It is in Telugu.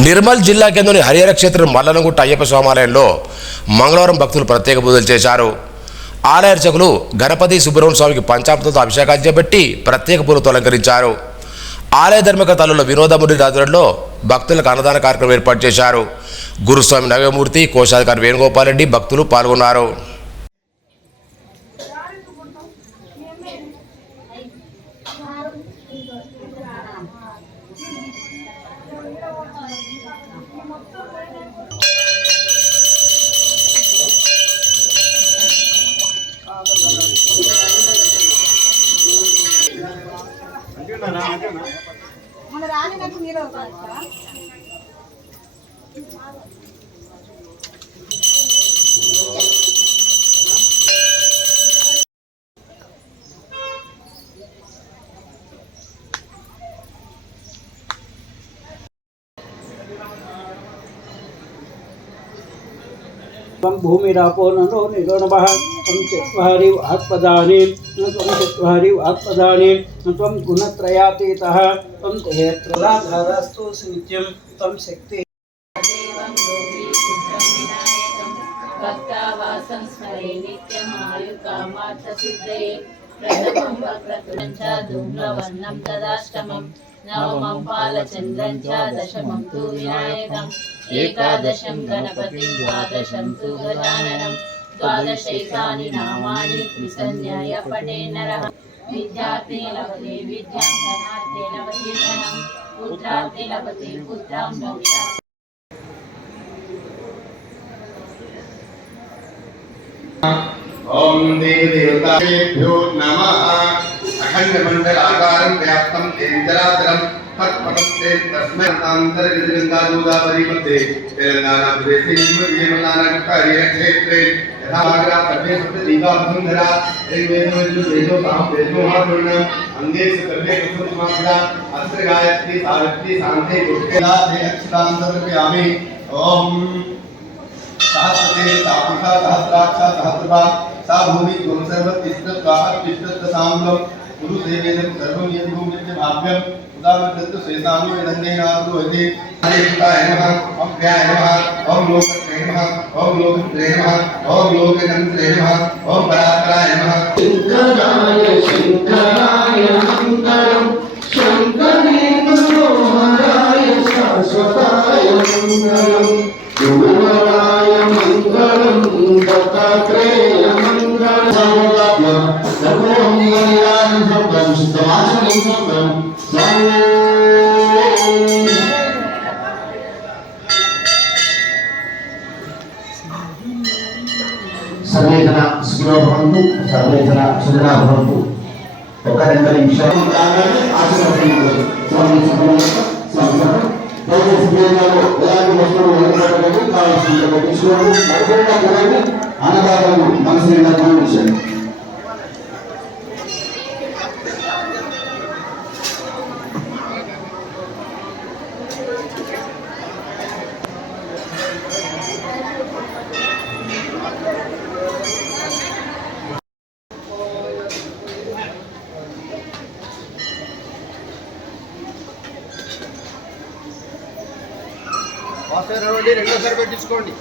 నిర్మల్ జిల్లా కేంద్రంలోని హరిహర క్షేత్రం మల్లనగుట్ట అయ్యప్ప స్వామాలయంలో మంగళవారం భక్తులు ప్రత్యేక పూజలు చేశారు. ఆలయ అర్చకులు గణపతి సుబ్రహ్మణ్య స్వామికి పంచామృతంతో అభిషేకాలు చేపట్టి ప్రత్యేక పూలతో అలంకరించారు. ఆలయ ధర్మకర్త తల్లుల వినోదముడి రాజులలో భక్తులకు అన్నదాన కార్యక్రమం ఏర్పాటు చేశారు. గురుస్వామి నవమూర్తి, కోశాధికారి వేణుగోపాల్ రెడ్డి భక్తులు పాల్గొన్నారు. మన రాని నాకు మీరు भूमिरापो नरो निरो नमः त्वं चत्वारि वाक्पदानि त्वं चत्वारि वाक्पदानि त्वं गुणत्रयातीतः त्वं देहत्रयाधारस्तु नित्यं त्वं शक्ति भक्तावासं स्मरे नित्यम् आयुकामार्थसिद्धये प्रथमं वक्रतुलं च धूम्रवर्णं तदाष्टमं नवमं बालचन्द्रं च दशमं तु विनायकम् एकादशं गणपतिं द्वादशं तु गजाननं द्वादशैकानि नामानि त्रिसंज्ञाय पठे नरः विद्यार्थे लभते विद्यां धनार्थे लभते धनं पुत्रार्थे लभते पुत्रां मोक्षात् ओम देवदेवताभ्यो नमः। अखंड मंडलाकारं व्याप्तं तेजरातरं तत्पदं तस्मै तांतरगंगादूदावरी मध्ये तेलंगाना प्रदेशे मल्लानगुट्टाक्षेत्रे यथा आग्रा सर्वे सप्तदीपावसुंधरा ऋग्वेदो सामवेदोहापूर्णम् अंगे सर्वे कुसुमाग्रा अस्त्र गायत्री सावित्री शांति गुप्तेलाधे अक्षतांतर्पयामि। ओम सहस्रते सापुषा सहस्राक्षा सहस्रपाद सा भूमि त्वं सर्वतिष्ठत्वाहत्तिष्ठत्साम्बं पुरुषेवेदं सर्वं यद्भूमिस्य भाव्यं उदामृतत्व शेषामि वेदन्नेनाद्रोहति हरिताय नमः अभ्याय नमः ओम लोकत्रे नमः ओम लोकत्रे नमः ओम लोकतन्त्रे नमः ओम परात्पराय नमः। शंकराय मंगलम शंकरे मनोहराय शाश्वताय मंगलम गुरुवराय मंगलम दत्तात्रेय मंगलम सर्वोमंगलाय सर्वं शुद्धवाचनं सर्वं सर्वे जना सुखिनो भवन्तु सर्वे जना सुखिनः भवन्तु। ఒక 2 నిమిషాలు ఆశీర్వదించండి. స్వామి సుబ్రహ్మణ్య ఎలాంటి వస్తువులు వెనుకబడి కావాల్సిన తీసుకోండి. అన్నదాతలను మనసు నిండా గమనించండి. రెండోసారి పెట్టించుకోండి.